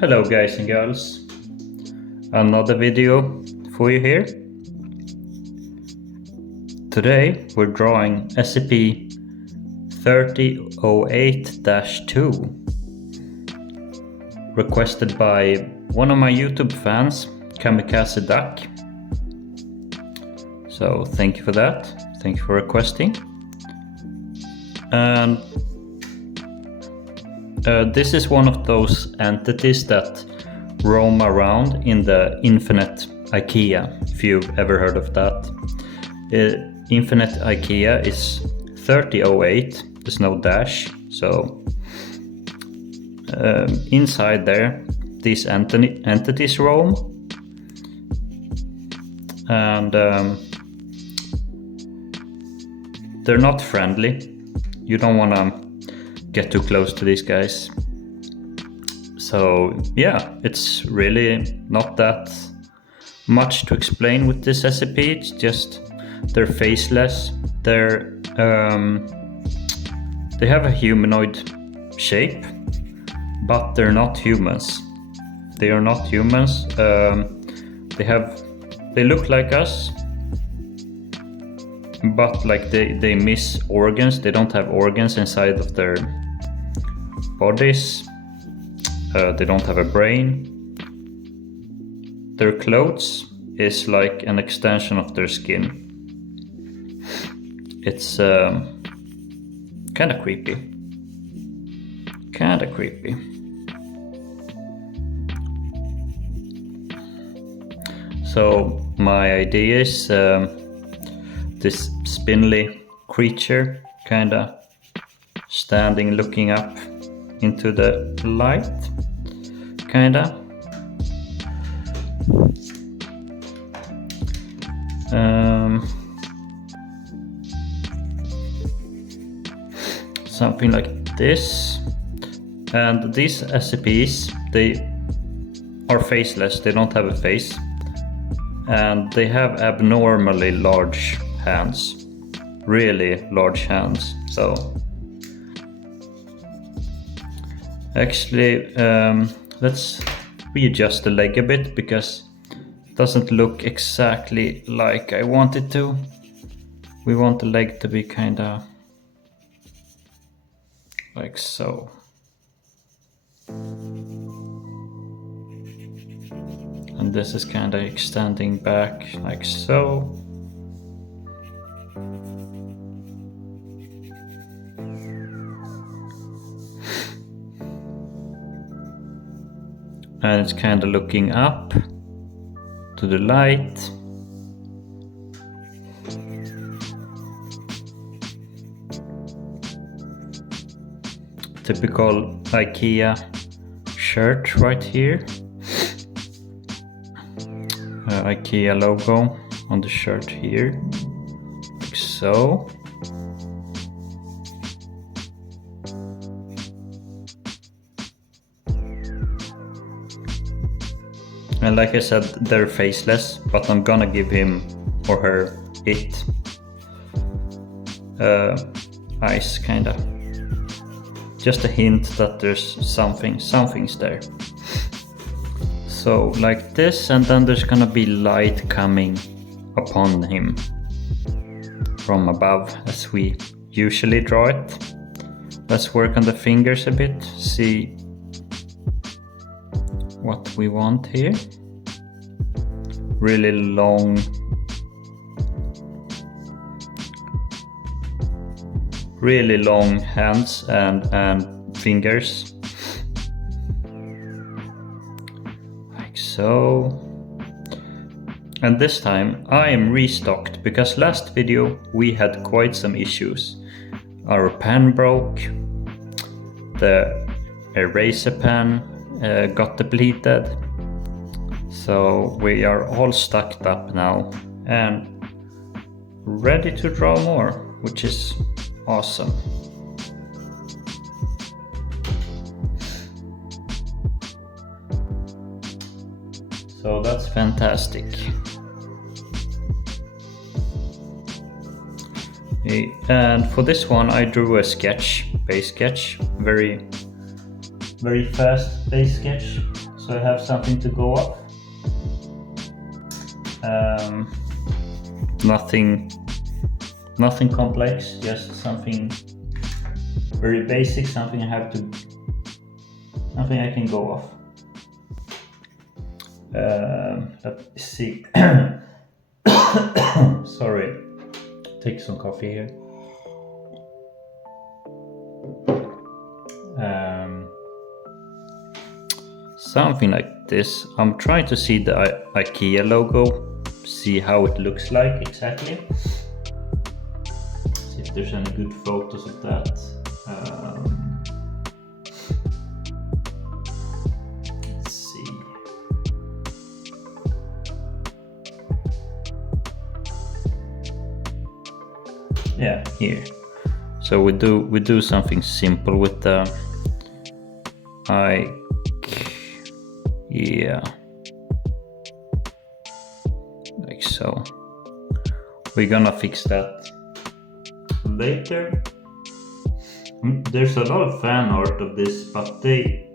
Hello guys and girls, another video for you here. Today we're drawing SCP-3008-2, requested by one of my YouTube fans, Kamikaze Duck. So thank you for that, thank you for requesting. And this is one of those entities that roam around in the Infinite IKEA, if you've ever heard of that. Infinite IKEA is 3008, there's no dash, so inside there these entities roam, and they're not friendly. You don't want to get too close to these guys. So yeah, it's really not that much to explain with this SCP. It's just they're faceless. They have a humanoid shape, but they're not humans. They are not humans. They look like us, but like they miss organs. They don't have organs inside of their bodies. They don't have a brain. Their clothes is like an extension of their skin. It's kind of creepy. So my idea is this spindly creature kinda standing, looking up into the light, kinda. Something like this. And these SCPs, they are faceless, they don't have a face. And they have abnormally large hands, really large hands. So actually, let's readjust the leg a bit because it doesn't look exactly like I want it to. We want the leg to be kinda like so. And this is kinda extending back like so. And it's kind of looking up to the light. Typical IKEA shirt right here. IKEA logo on the shirt here, like so. And like I said, they're faceless, but I'm gonna give him or her eyes, kinda. Just a hint that there's something's there. So like this, and then there's gonna be light coming upon him from above as we usually draw it. Let's work on the fingers a bit, see what we want here. Really long hands and fingers, like so. And this time I am restocked because last video we had quite some issues. Our pen broke, the eraser pen got depleted, so we are all stocked up now and ready to draw more, which is awesome. So that's fantastic. And for this one I drew a sketch, base sketch, very fast base sketch. so I have something to go off. Nothing complex, just something very basic, something I can go off. Let's see. Sorry, take some coffee here. Something like this. I'm trying to see the IKEA logo, see how it looks like exactly. See if there's any good photos of that. Let's see. Yeah, here. So we do something simple with the yeah, like so. We're gonna fix that later. There's a lot of fan art of this, but they've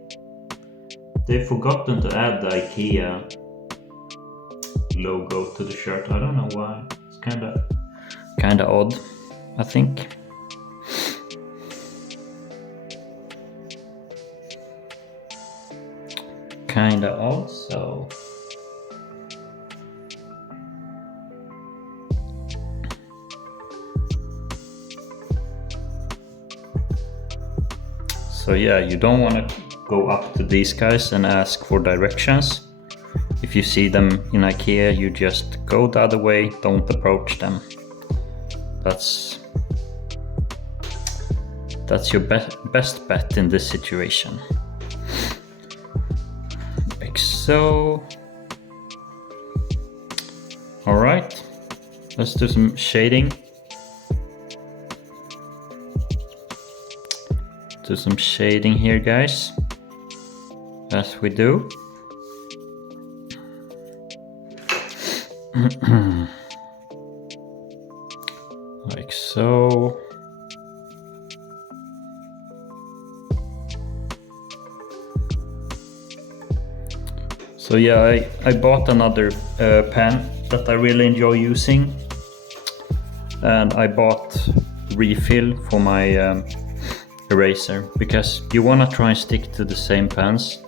forgotten to add the IKEA logo to the shirt. I don't know why. It's kinda odd, I think. Kinda odd, so yeah, you don't want to go up to these guys and ask for directions. If you see them in IKEA, you just go the other way, don't approach them. That's your best bet in this situation. Like so. All right, let's do some shading. Do some shading here, guys, as we do. Like so. So yeah, I bought another pen that I really enjoy using, and I bought refill for my eraser, because you want to try and stick to the same pens,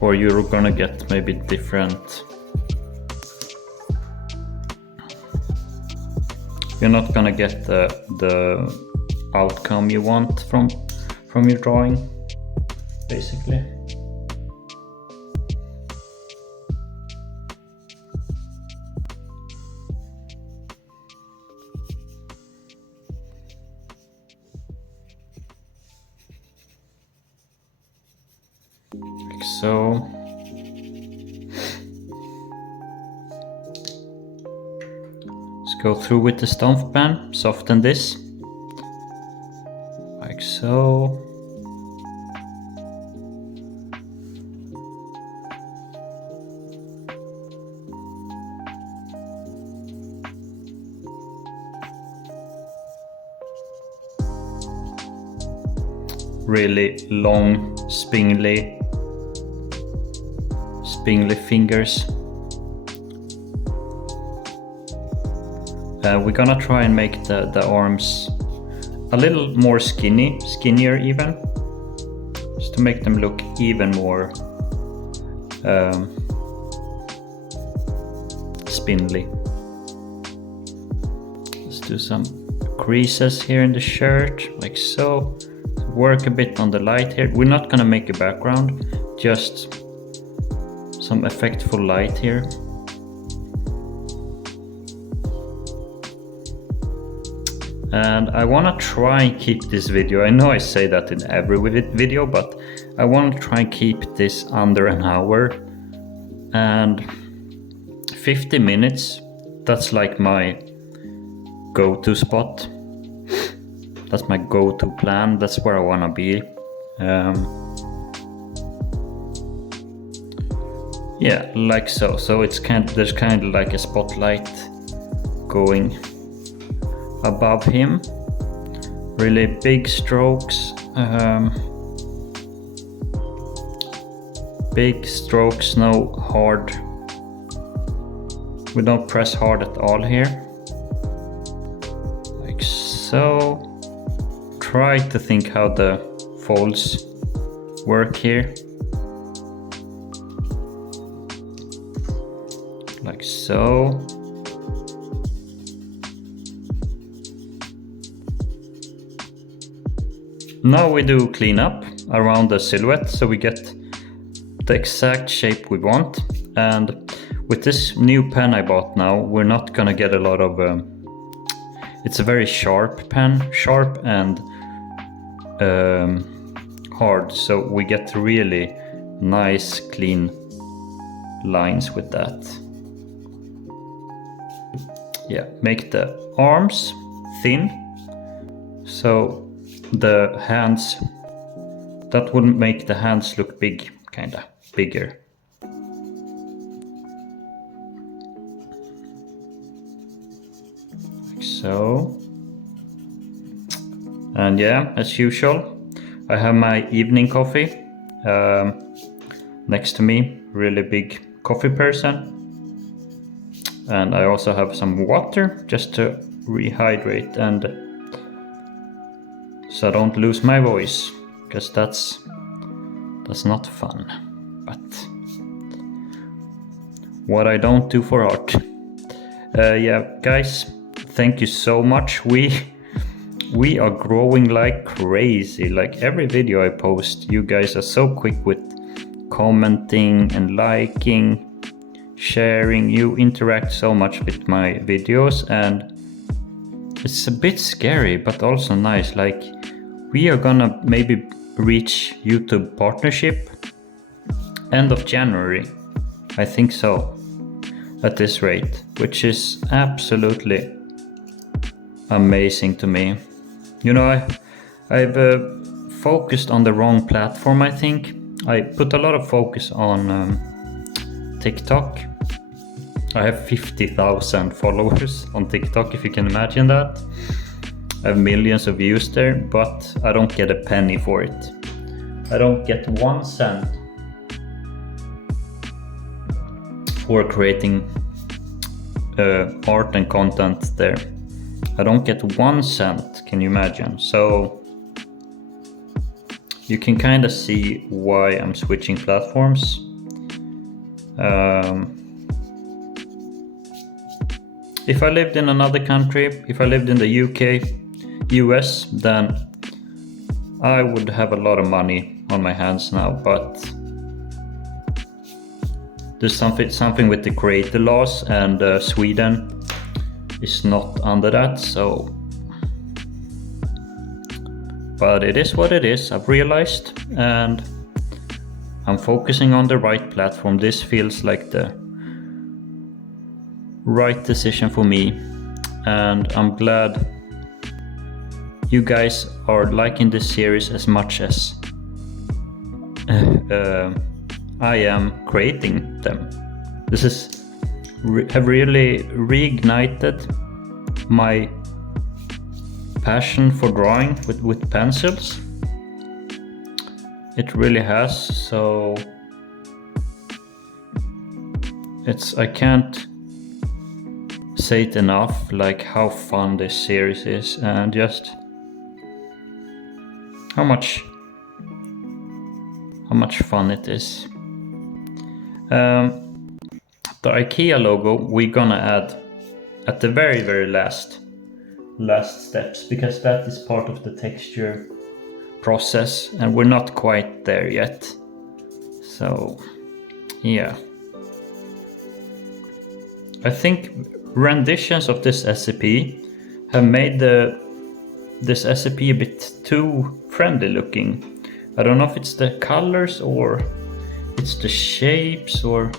or you're gonna get maybe different. You're not gonna get the outcome you want from your drawing, basically. Like so. Go through with the stomp pen, soften this, like so. Really long, spindly fingers. We're gonna try and make the arms a little more skinnier even, just to make them look even more spindly. Let's do some creases here in the shirt, like so. Work a bit on the light here. We're not gonna make a background, just some effectful light here. And I want to try and keep this video, I know I say that in every video, but I want to try and keep this under an hour. And 50 minutes, that's like my go-to spot. That's my go-to plan, that's where I want to be. Yeah, like so. So it's there's kind of like a spotlight going above him. Really big strokes. big strokes, no hard. We don't press hard at all here. Like so. Try to think how the folds work here. Like so. Now we do clean up around the silhouette so we get the exact shape we want. And with this new pen I bought now, we're not gonna get a lot of it's a very sharp pen, sharp and hard, so we get really nice clean lines with that. Yeah, make the arms thin, so the hands, that wouldn't make the hands look big, kinda bigger. Like so. And yeah, as usual, I have my evening coffee next to me, really big coffee person. And I also have some water just to rehydrate and so I don't lose my voice, because that's not fun. But what I don't do for art. Yeah, guys, thank you so much. We are growing like crazy. Like every video I post, you guys are so quick with commenting and liking, sharing. You interact so much with my videos, and it's a bit scary but also nice. Like we are gonna maybe reach YouTube partnership end of January. I think so, at this rate, which is absolutely amazing to me. You know, I've focused on the wrong platform, I think. I put a lot of focus on TikTok. I have 50,000 followers on TikTok, if you can imagine that. I have millions of views there, but I don't get a penny for it. I don't get 1 cent for creating art and content there. I don't get 1 cent, can you imagine? So you can kind of see why I'm switching platforms. If I lived in another country, if I lived in the UK, US, then I would have a lot of money on my hands now, but there's something with the creator laws, and Sweden is not under that, so. But it is what it is, I've realized, and I'm focusing on the right platform. This feels like the right decision for me, and I'm glad you guys are liking this series as much as I am creating them. This is have really reignited my passion for drawing with pencils. It really has, so I can't say it enough, like how fun this series is, and just how much fun it is. The IKEA logo we're gonna add at the very last steps, because that is part of the texture process and we're not quite there yet. So yeah, I think renditions of this SCP have made this SCP a bit too friendly looking. I don't know if it's the colors or it's the shapes, or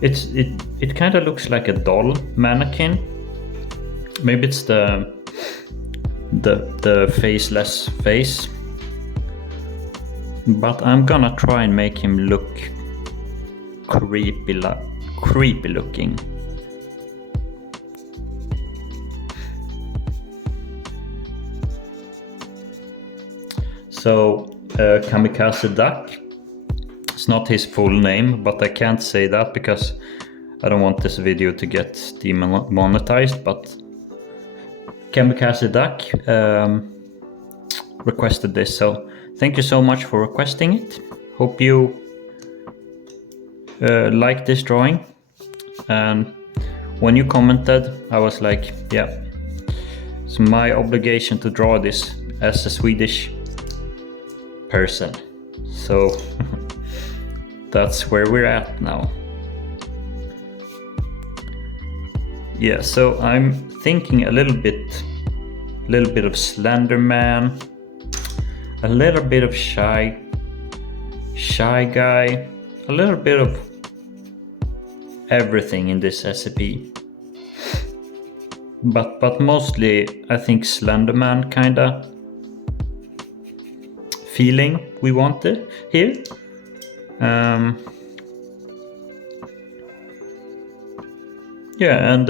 it kind of looks like a doll mannequin. Maybe it's the faceless face. But I'm gonna try and make him look creepy looking. So kamikaze duck, It's not his full name, but I can't say that because I don't want this video to get demonetized. But Kamikaze Duck requested this, so thank you so much for requesting it. Hope you like this drawing. And when you commented, I was like, yeah, it's my obligation to draw this as a Swedish person. So that's where we're at now. Yeah, so I'm thinking a little bit of Slender Man, a little bit of shy guy, a little bit of everything in this SCP. But mostly I think Slender Man kinda feeling we wanted here. Yeah, and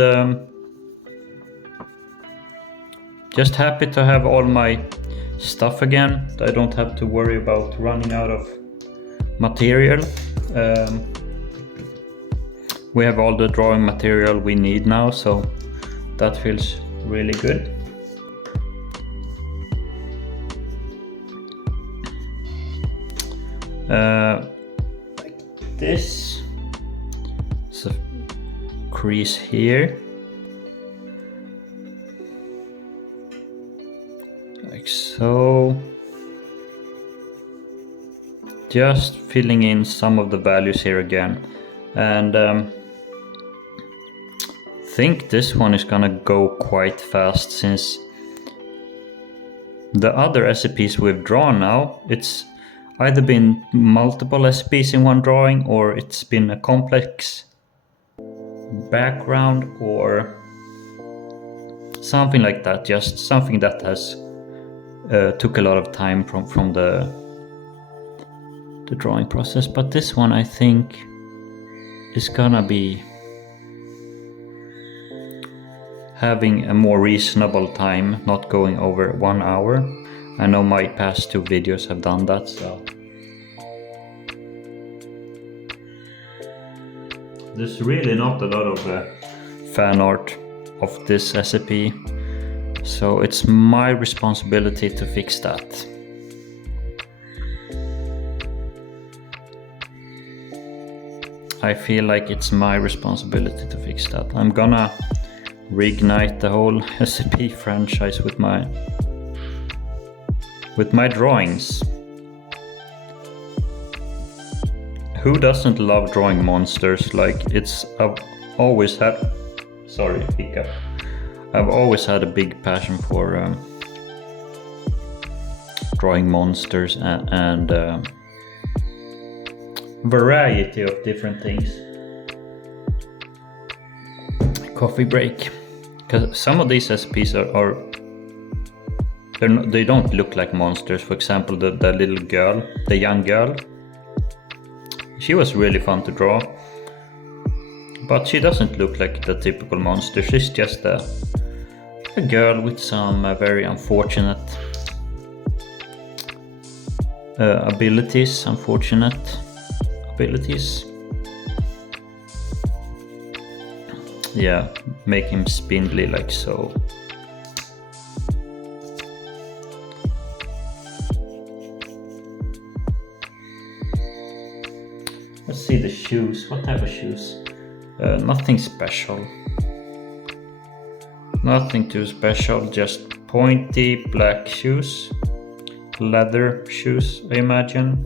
just happy to have all my stuff again. I don't have to worry about running out of material. We have all the drawing material we need now, so that feels really good. Like this. So crease here, like so. Just filling in some of the values here again, and think this one is gonna go quite fast, since the other SCPs we've drawn now, it's either been multiple SCPs in one drawing, or it's been a complex background or something like that. Just something that has took a lot of time from the drawing process. But this one I think is gonna be having a more reasonable time, not going over 1 hour. I know my past 2 videos have done that, so there's really not a lot of fan art of this SCP, so it's my responsibility to fix that. I feel like it's my responsibility to fix that. I'm gonna reignite the whole SCP franchise with my drawings. Who doesn't love drawing monsters? Like, I've always had, sorry, hiccup. I've always had a big passion for drawing monsters and variety of different things. Coffee break. Because some of these SCPs are they don't look like monsters. For example, the little girl, the young girl, she was really fun to draw, but she doesn't look like the typical monster. She's just a girl with some very unfortunate abilities. Yeah, make him spindly like so. Let's see the shoes. What type of shoes? Nothing special. Nothing too special, just pointy black shoes. Leather shoes, I imagine.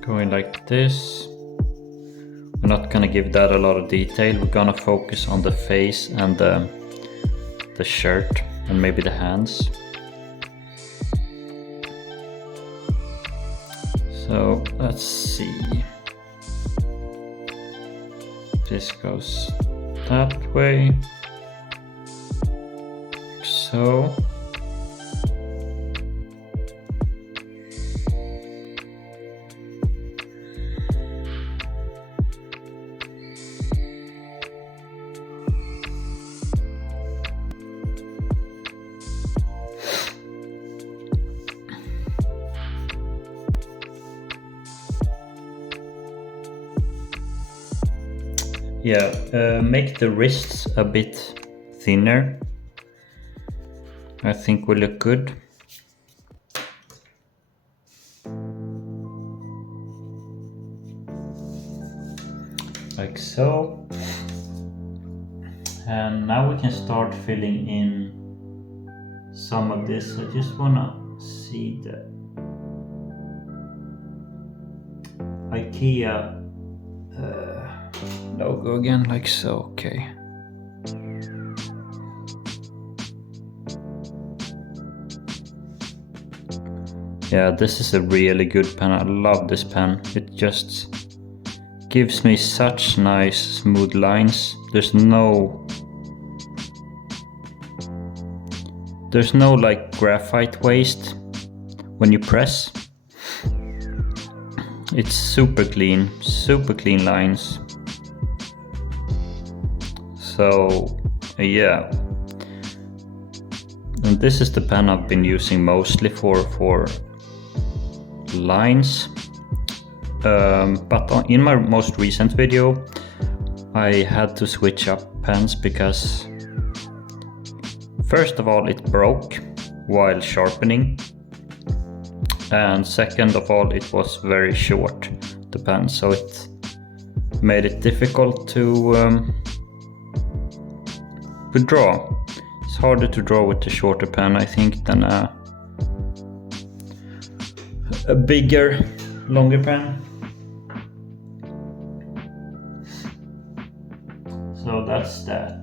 Going like this. We're not gonna give that a lot of detail. We're gonna focus on the face and the shirt and maybe the hands. So let's see. This goes that way. So. make the wrists a bit thinner. I think will look good. Like so. And now we can start filling in some of this. I just wanna see the IKEA logo again, like so. Okay. Yeah, this is a really good pen. I love this pen. It just gives me such nice smooth lines. There's no like graphite waste when you press. It's super clean lines. So yeah, and this is the pen I've been using mostly for lines. But in my most recent video I had to switch up pens because first of all it broke while sharpening, and second of all it was very short, the pen, so it made it difficult to draw. It's harder to draw with the shorter pen, I think, than a bigger, longer pen. So that's that.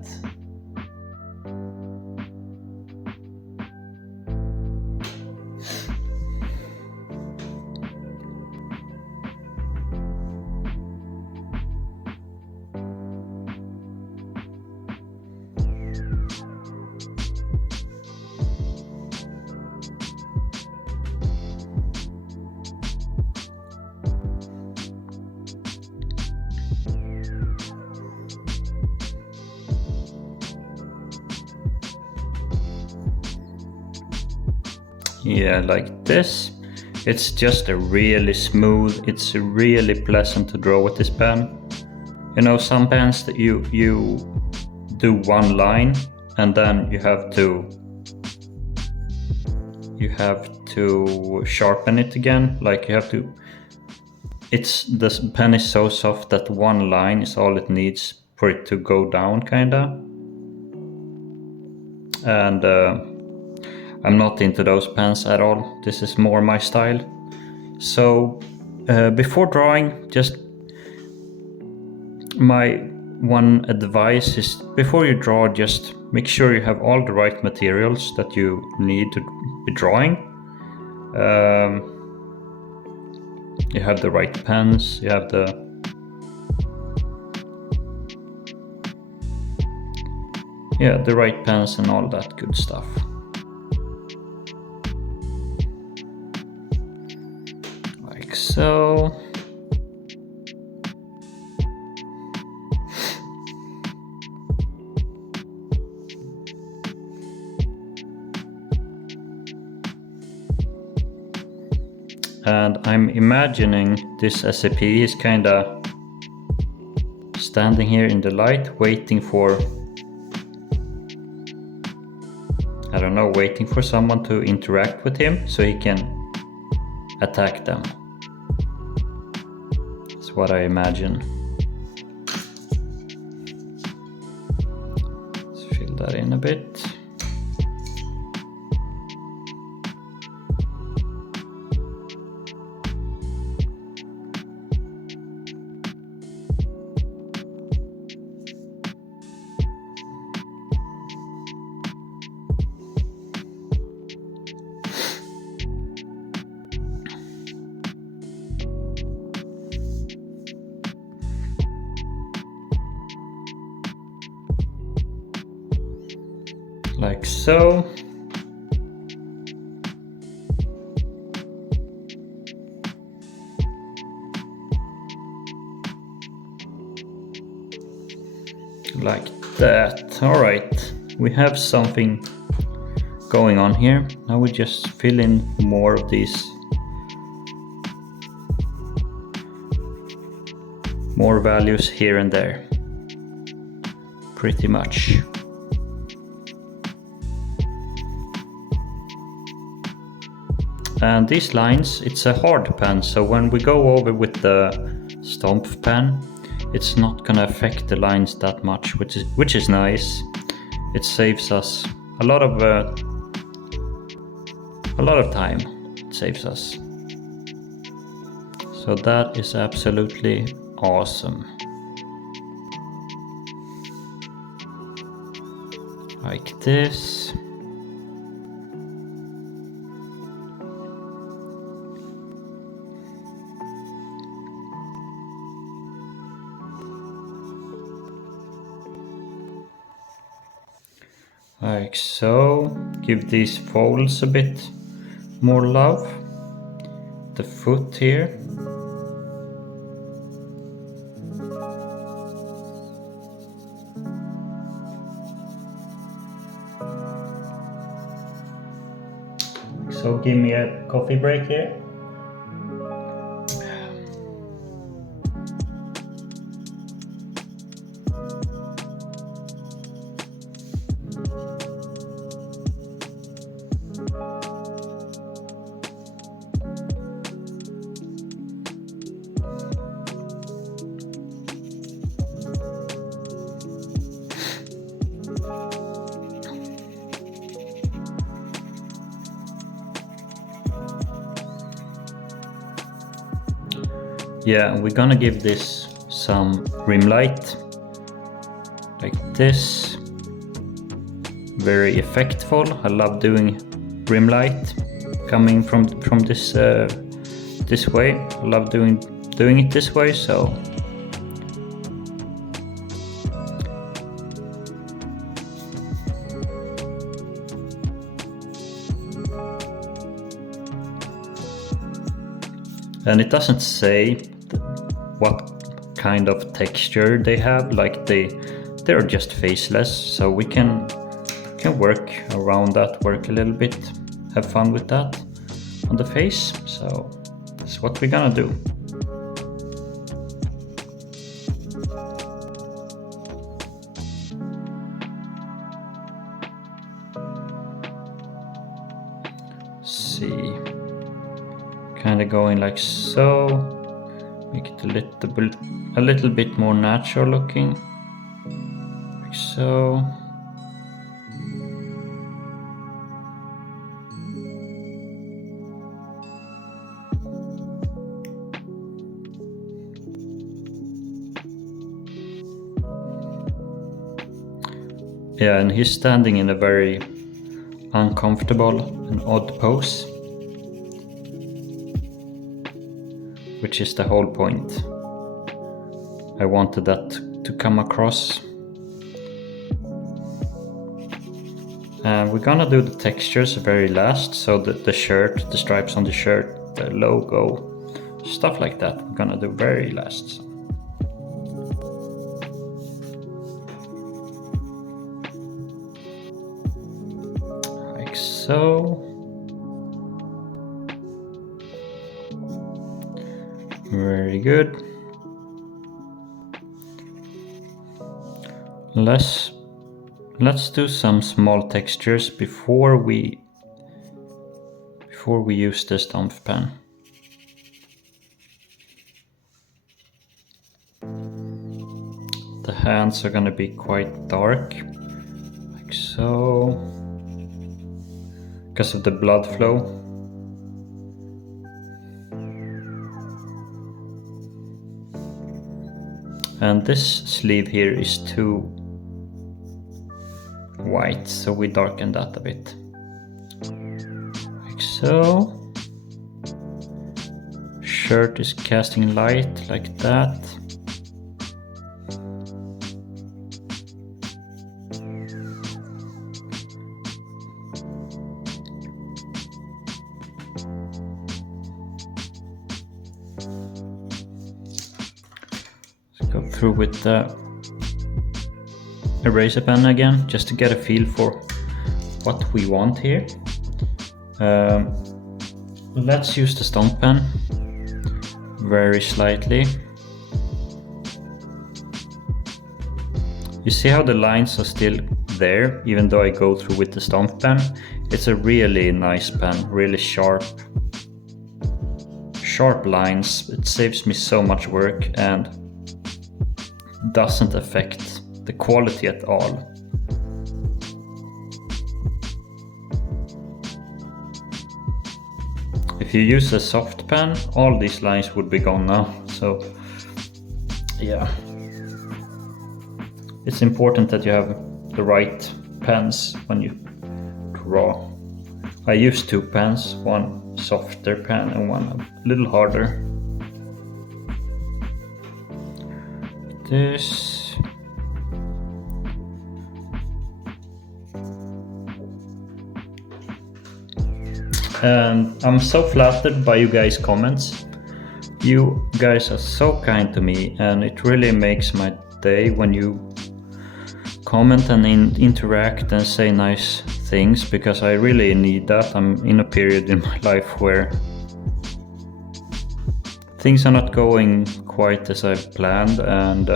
Yeah, like this. It's just a really smooth, it's really pleasant to draw with this pen. You know, some pens that you do one line and then you have to sharpen it again. Like this pen is so soft that one line is all it needs for it to go down, kinda. And I'm not into those pens at all. This is more my style. So before drawing, just my one advice is, before you draw, just make sure you have all the right materials that you need to be drawing. You have the right pens, you have the right pens and all that good stuff. Like so. And I'm imagining this SCP is kinda standing here in the light, waiting for, I don't know, waiting for someone to interact with him so he can attack them. That's what I imagine. Let's fill that in a bit. Like so. Like that. All right, we have something going on here. Now we just fill in more of these, more values here and there. pretty much. And these lines, it's a hard pen, so when we go over with the stomp pen, it's not gonna affect the lines that much, which is nice. It saves us a lot of time. It saves us. So that is absolutely awesome. Like this. Like so. Give these folds a bit more love. The foot here. So give me a coffee break here. Yeah, we're gonna give this some rim light, like this. Very effectful. I love doing rim light coming from this this way. I love doing it this way. So and it doesn't say what kind of texture they have, like they're just faceless, so we can work around that, work a little bit, have fun with that on the face. So that's what we're gonna do. See, kind of going like so. Make it a little bit more natural looking, like so. Yeah, and he's standing in a very uncomfortable and odd pose, which is the whole point. I wanted that to come across. And we're gonna do the textures very last, so the shirt, the stripes on the shirt, the logo, stuff like that, we're gonna do very last. Like so. Very good. Let's do some small textures before we use the stomp pen. The hands are gonna be quite dark, like so, because of the blood flow. And this sleeve here is too white, so we darken that a bit, like so. Shirt is casting light like that. Let's go through with the eraser pen again, just to get a feel for what we want here. Let's use the stomp pen very slightly, You see how the lines are still there, even though I go through with the stomp pen? It's a really nice pen, really sharp lines. It saves me so much work and doesn't affect the quality at all. If you use a soft pen, all these lines would be gone now. So yeah, it's important that you have the right pens when you draw. I use two pens, one softer pen and one a little harder. This. And I'm so flattered by you guys' comments. You guys are so kind to me, and it really makes my day when you comment and interact and say nice things, because I really need that. I'm in a period in my life where things are not going quite as I've planned, and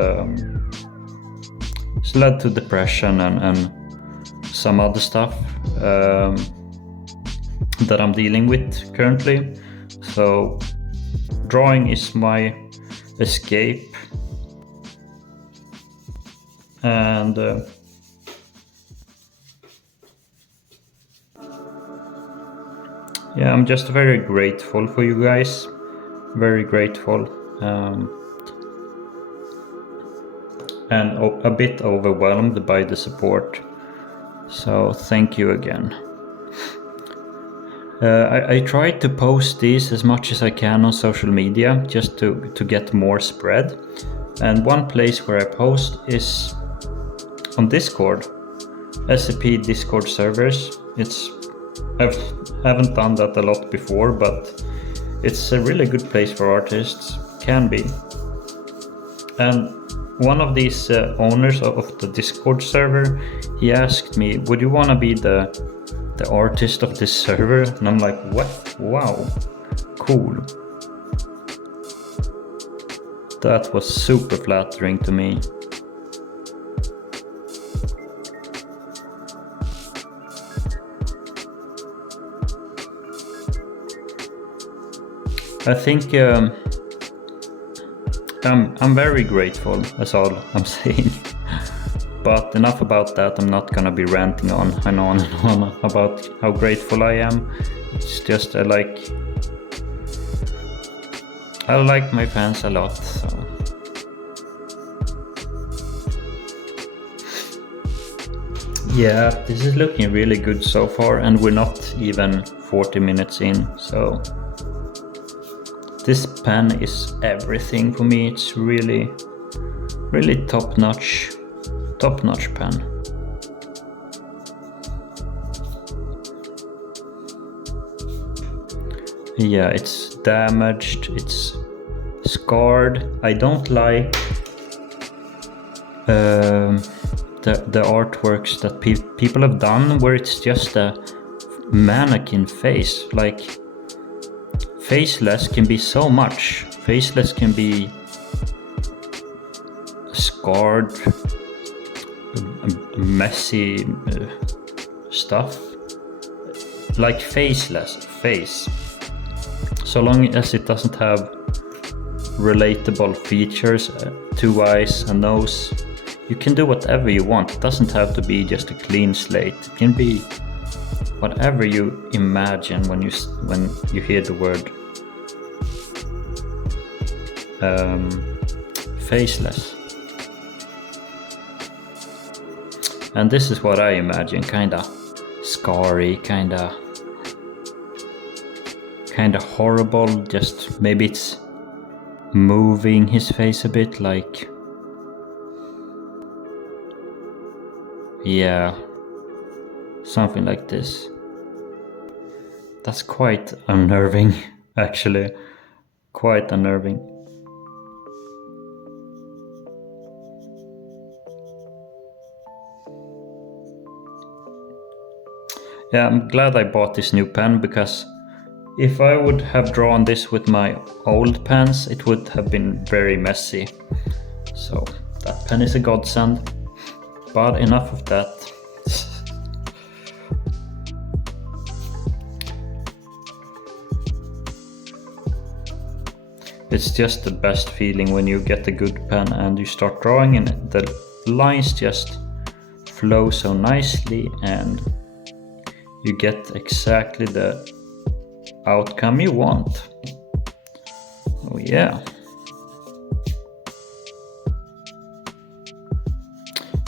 it's led to depression and some other stuff that I'm dealing with currently. So drawing is my escape, and yeah, I'm just very grateful for you guys, very grateful, and a bit overwhelmed by the support. So thank you again. I try to post these as much as I can on social media, just to get more spread. And one place where I post is on Discord, SCP Discord servers. I haven't done that a lot before, but it's a really good place for artists, can be. And one of these owners of the Discord server, he asked me, would you want to be the artist of this server? And I'm like, what? Wow, cool. That was super flattering to me. I think I'm very grateful, that's all I'm saying. But enough about that. I'm not gonna be ranting on and on and on about how grateful I am. It's just I like my fans a lot. So. Yeah, this is looking really good so far, and we're not even 40 minutes in. So this pen is everything for me. It's really, really top-notch pen. Yeah, it's damaged, it's scarred. I don't like the artworks that people have done where it's just a mannequin face. Like, faceless can be so much. Faceless can be scarred, messy stuff. Like faceless face, so long as it doesn't have relatable features, 2 eyes, a nose, you can do whatever you want. It doesn't have to be just a clean slate. It can be whatever you imagine when you hear the word faceless. And this is what I imagine, kinda scary, kinda horrible. Just maybe it's moving his face a bit, like, yeah, something like this. That's quite unnerving, actually, quite unnerving. Yeah, I'm glad I bought this new pen, because if I would have drawn this with my old pens, it would have been very messy. So that pen is a godsend. But enough of that. It's just the best feeling when you get a good pen and you start drawing and the lines just flow so nicely and you get exactly the outcome you want. Oh yeah.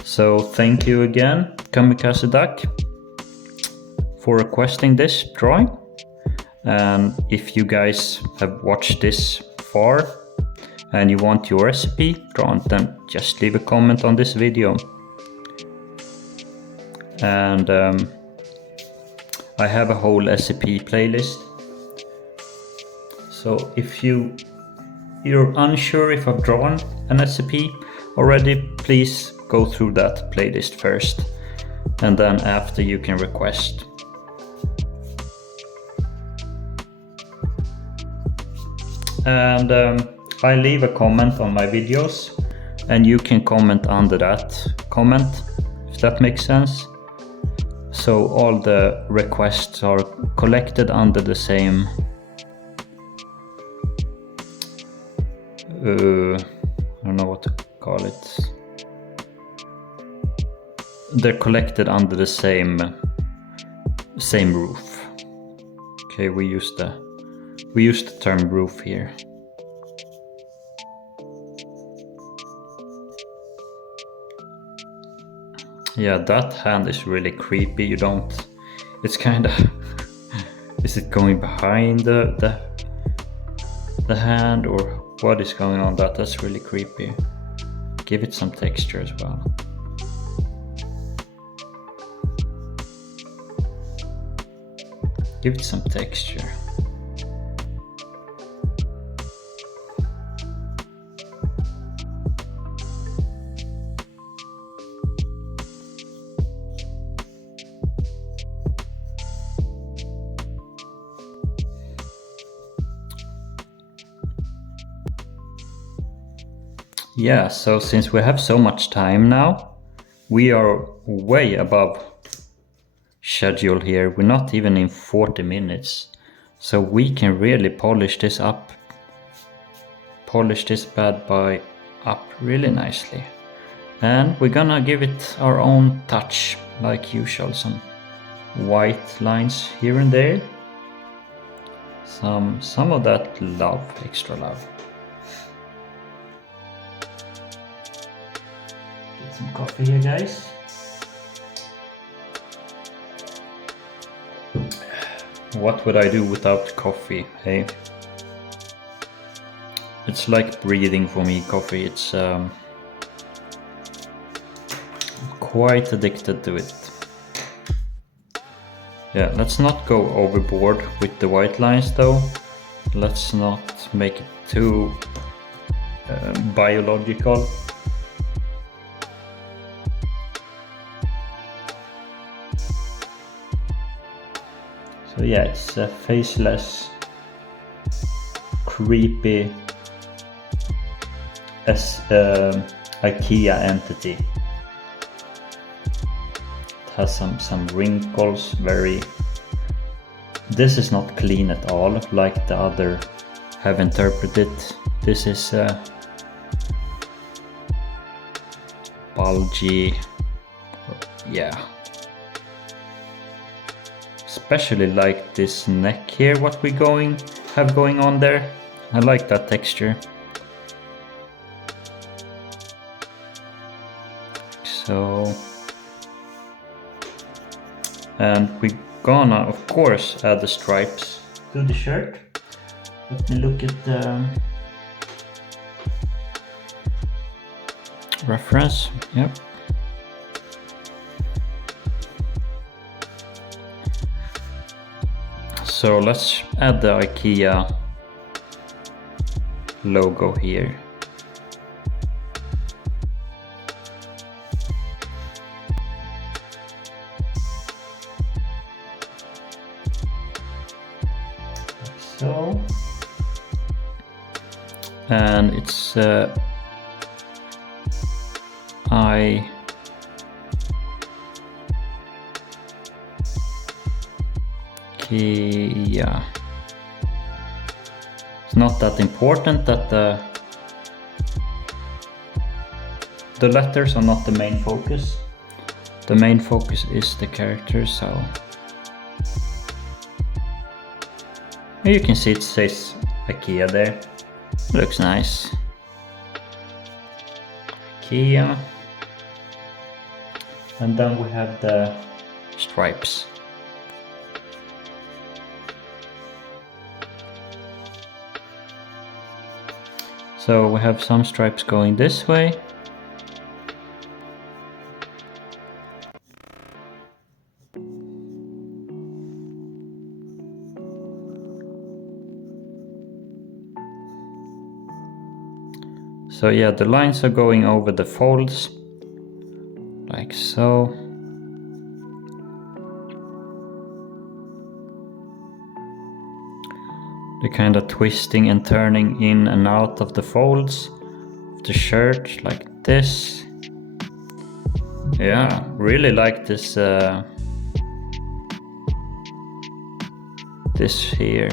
So thank you again, Kamikaze Duck, for requesting this drawing. And if you guys have watched this far and you want your recipe drawn, then just leave a comment on this video. And I have a whole SCP playlist. So if you're unsure if I've drawn an SCP already, please go through that playlist first, and then after you can request. And I leave a comment on my videos and you can comment under that comment, if that makes sense. So all the requests are collected under the same I don't know what to call it. They're collected under the same roof. Okay, we use the term roof here. Yeah, that hand is really creepy. It's kind of is it going behind the hand, or what is going on? That's really creepy. Give it some texture as well. Give it some texture. Yeah, so since we have so much time now, we are way above schedule here. We're not even in 40 minutes. So we can really polish this bad boy up really nicely. And we're gonna give it our own touch, like usual. Some white lines here and there. Some of that love, extra love. Get some coffee here, guys. What would I do without coffee, hey? It's like breathing for me, coffee. It's quite addicted to it. Yeah, let's not go overboard with the white lines though. Let's not make it too biological. So yeah, it's a faceless, creepy IKEA entity. It has some wrinkles, this is not clean at all, like the other have interpreted. This is bulgy, yeah. Especially like this neck here, what we have going on there. I like that texture. So, and we're gonna of course add the stripes to the shirt. Let me look at the reference. Yep. So let's add the IKEA logo here. So, and it's Yeah. It's not that important that the letters are not the main focus. The main focus is the characters, so you can see it says IKEA there. Looks nice. IKEA. And then we have the stripes. So we have some stripes going this way. So yeah, the lines are going over the folds, like so. They're kind of twisting and turning in and out of the folds of the shirt, like this. Yeah, really like this, this here.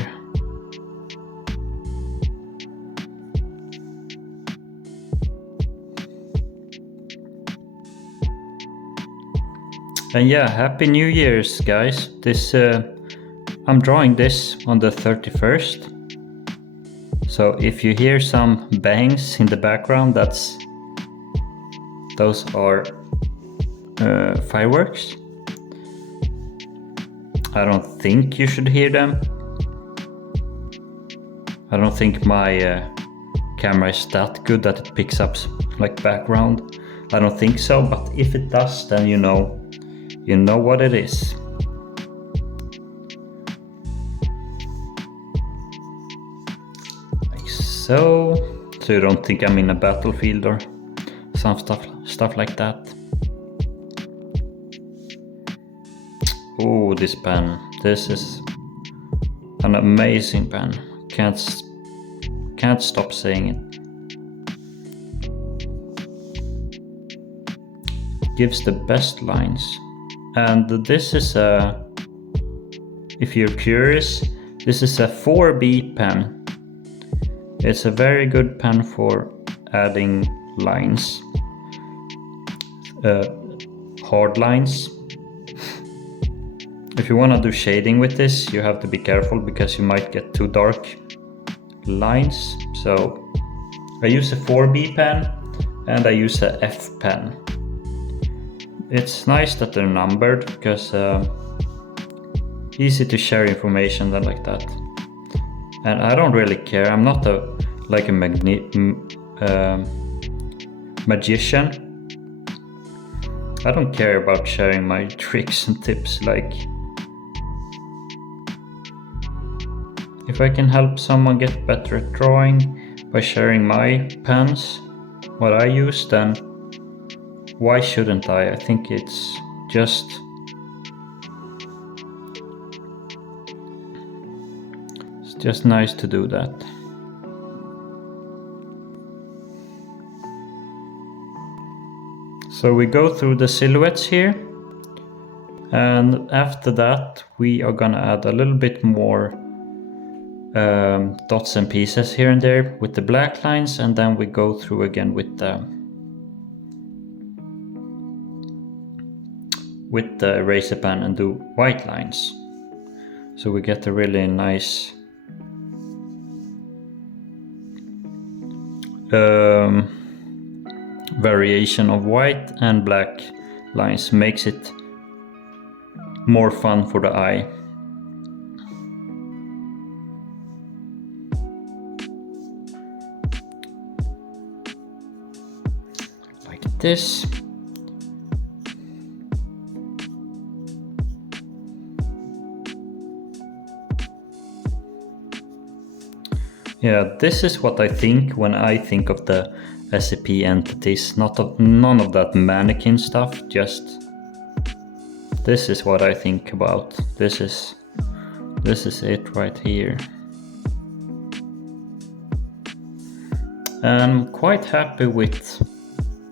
And yeah, Happy New Year's, guys. This I'm drawing this on the 31st. So if you hear some bangs in the background, those are fireworks. I don't think you should hear them. I don't think my camera is that good that it picks up like background. I don't think so, but if it does, then you know what it is. Like so you don't think I'm in a battlefield or some stuff like that. Oh, this pen. This is an amazing pen. Can't stop saying it. Gives the best lines. And this is if you're curious, this is a 4B pen. It's a very good pen for adding lines, hard lines. If you want to do shading with this, you have to be careful because you might get too dark lines. So I use a 4B pen and I use a F pen. It's nice that they're numbered because easy to share information like that. And I don't really care. I'm not a magician. I don't care about sharing my tricks and tips. Like, if I can help someone get better at drawing by sharing my pens, what I use, then why shouldn't I? I think it's just nice to do that. So we go through the silhouettes here, and after that we are gonna add a little bit more dots and pieces here and there with the black lines, and then we go through again with the eraser pen and do white lines. So we get a really nice variation of white and black lines. Makes it more fun for the eye. Like this. Yeah, this is what I think when I think of the SCP entities, none of that mannequin stuff, just this is what I think about. This is it right here. I'm quite happy with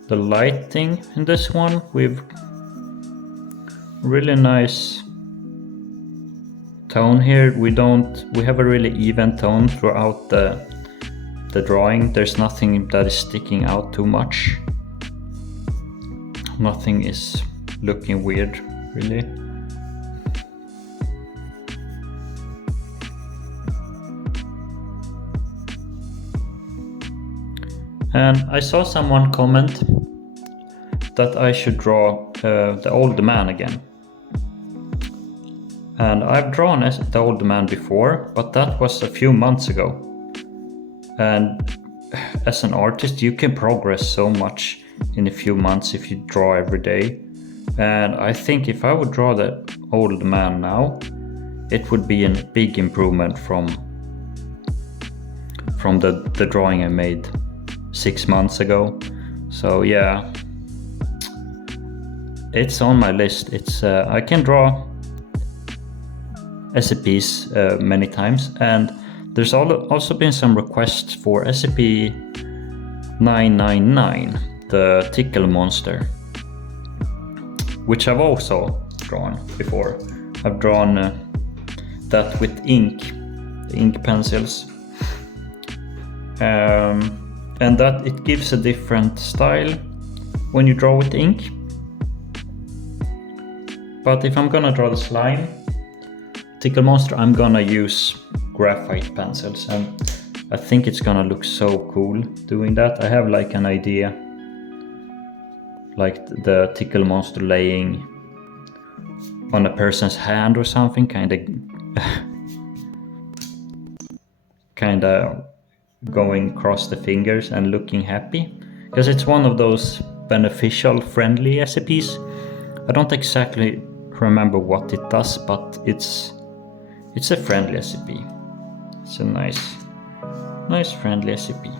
the lighting in this one. We've really nice tone here. We have a really even tone throughout the drawing. There's nothing that is sticking out too much. Nothing is looking weird, really. And I saw someone comment that I should draw the old man again. And I've drawn the old man before, but that was a few months ago. And as an artist, you can progress so much in a few months if you draw every day. And I think if I would draw the old man now, it would be a big improvement from the drawing I made 6 months ago. So yeah, it's on my list. It's I can draw SCPs many times, and there's also been some requests for SCP-3008-2, the tickle monster, which I've also drawn before. I've drawn that with ink pencils, and that it gives a different style when you draw with ink. But if I'm gonna draw the slime tickle monster, I'm gonna use graphite pencils, and I think it's gonna look so cool doing that. I have like an idea, like the tickle monster laying on a person's hand or something, kind of going across the fingers and looking happy, because it's one of those beneficial friendly SCPs. I don't exactly remember what it does, but it's a friendly SCP. It's a nice friendly SCP.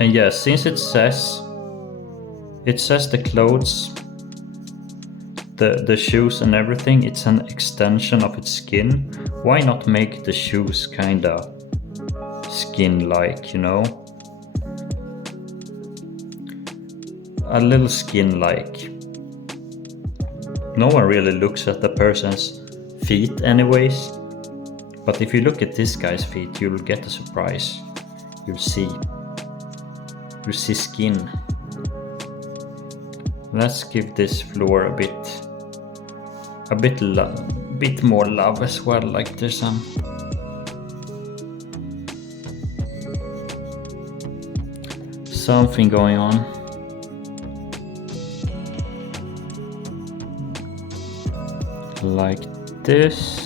And yeah, since it says the clothes, the shoes and everything, it's an extension of its skin. Why not make the shoes kinda skin-like, you know? A little skin-like. No one really looks at the person's feet anyways, but if you look at this guy's feet, you'll get a surprise. You'll see skin. Let's give this floor a bit more love as well, like there's something going on. Like this.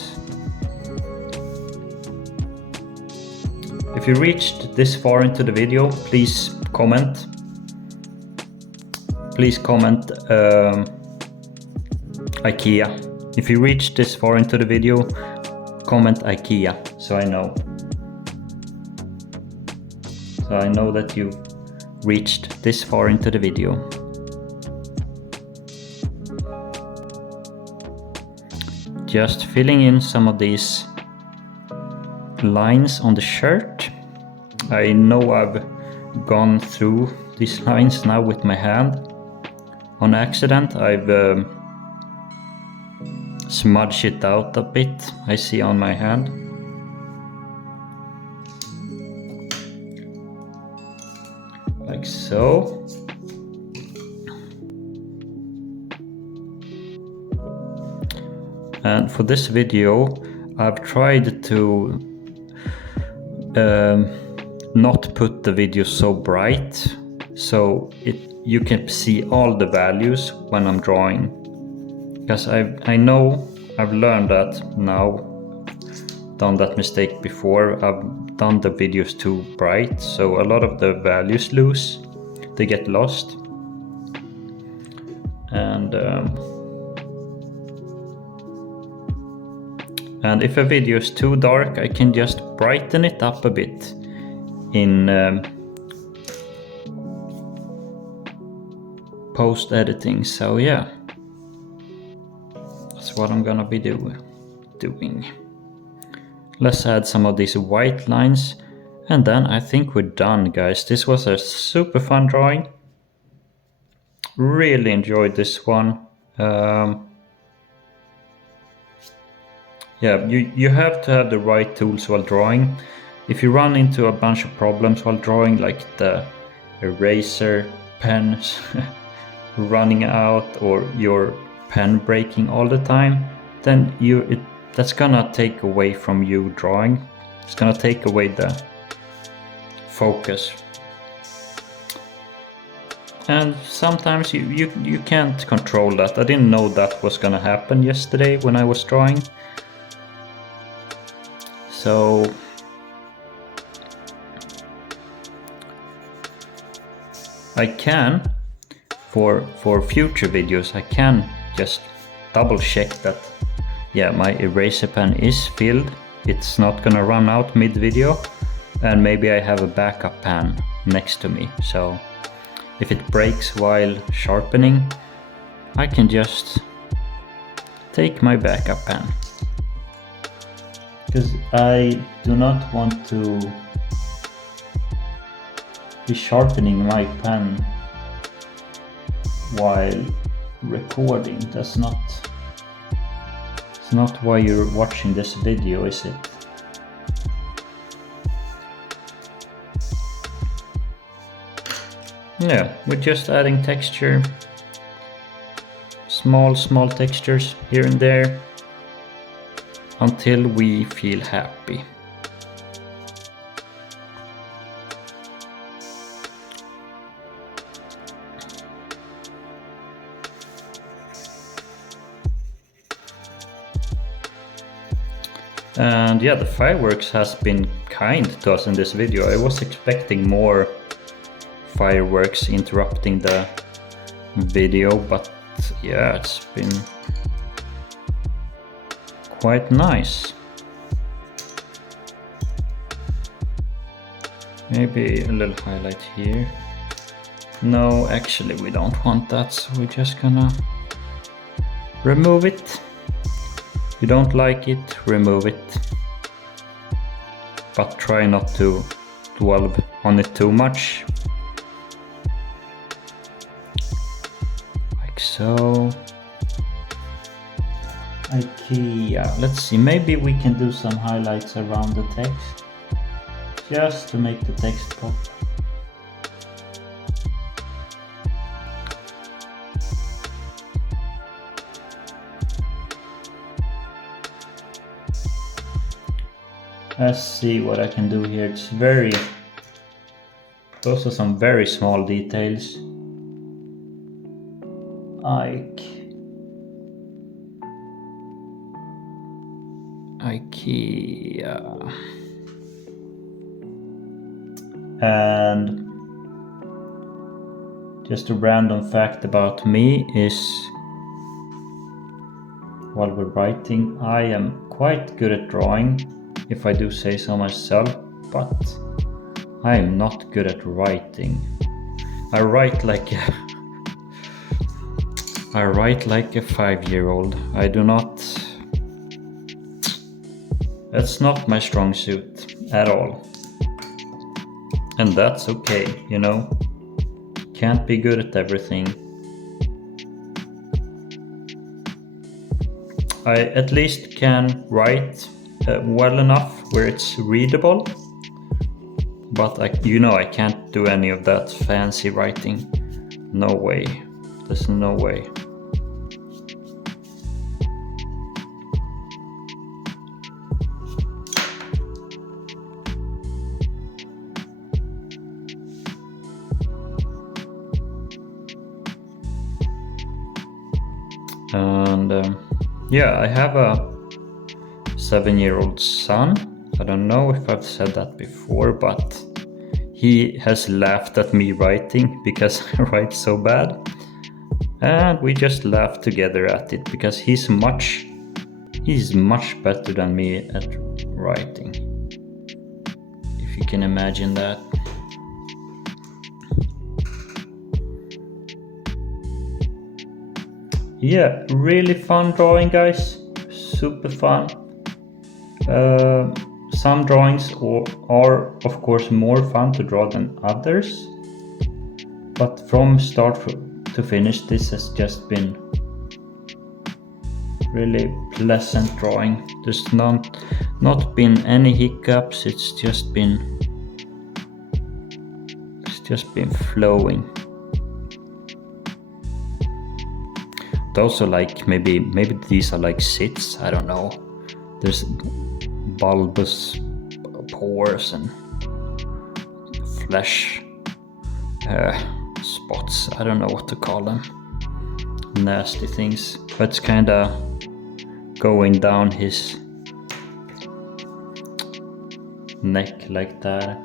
If you reached this far into the video, please comment. IKEA. If you reached this far into the video, comment IKEA, so I know. So I know that you reached this far into the video. Just filling in some of these lines on the shirt. I know I've gone through these lines now with my hand. On accident, I've smudged it out a bit, I see on my hand. Like so. And for this video, I've tried to not put the video so bright, so you can see all the values when I'm drawing. Because I know I've learned that now, done that mistake before. I've done the videos too bright, so a lot of the values they get lost. And if a video is too dark, I can just brighten it up a bit in post editing. So yeah, that's what I'm gonna be doing. Let's add some of these white lines, and then I think we're done, guys. This was a super fun drawing. Really enjoyed this one. Yeah, you have to have the right tools while drawing. If you run into a bunch of problems while drawing, like the eraser pens running out or your pen breaking all the time, then that's gonna take away from you drawing. It's gonna take away the focus. And sometimes you can't control that. I didn't know that was gonna happen yesterday when I was drawing. So I can, for future videos, I can just double check that, yeah, my eraser pen is filled. It's not gonna run out mid-video, and maybe I have a backup pen next to me. So if it breaks while sharpening, I can just take my backup pen. Because I do not want to be sharpening my pen while recording. It's not why you're watching this video, is it? Yeah, we're just adding texture, small textures here and there, until we feel happy. And yeah, the fireworks has been kind to us in this video. I was expecting more fireworks interrupting the video, but yeah, it's been quite nice. Maybe a little highlight here. No, actually we don't want that, so we're just gonna remove it. You don't like it, remove it. But try not to dwell on it too much. Like so. IKEA. Let's see, maybe we can do some highlights around the text, just to make the text pop. Let's see what I can do here. Those are some very small details. IKEA. And just a random fact about me is, while we're writing, I am quite good at drawing, if I do say so myself, but I am not good at writing. I write like a 5-year-old. I do not. That's not my strong suit at all. And that's okay, you know. Can't be good at everything. I at least can write well enough where it's readable, but I can't do any of that fancy writing. No way. There's no way. And yeah, I have a 7-year-old son. I don't know if I've said that before, but he has laughed at me writing because I write so bad. And we just laugh together at it because he's much better than me at writing. If you can imagine that. Yeah, really fun drawing, guys. Super fun. Some drawings are of course more fun to draw than others, but from start to finish, this has just been really pleasant drawing. There's not been any hiccups. It's just been flowing. Those are like maybe these are like zits. I don't know. There's bulbous pores and flesh spots. I don't know what to call them. Nasty things. But it's kind of going down his neck like that.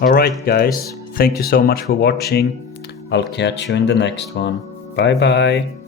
Alright guys, thank you so much for watching. I'll catch you in the next one. Bye bye.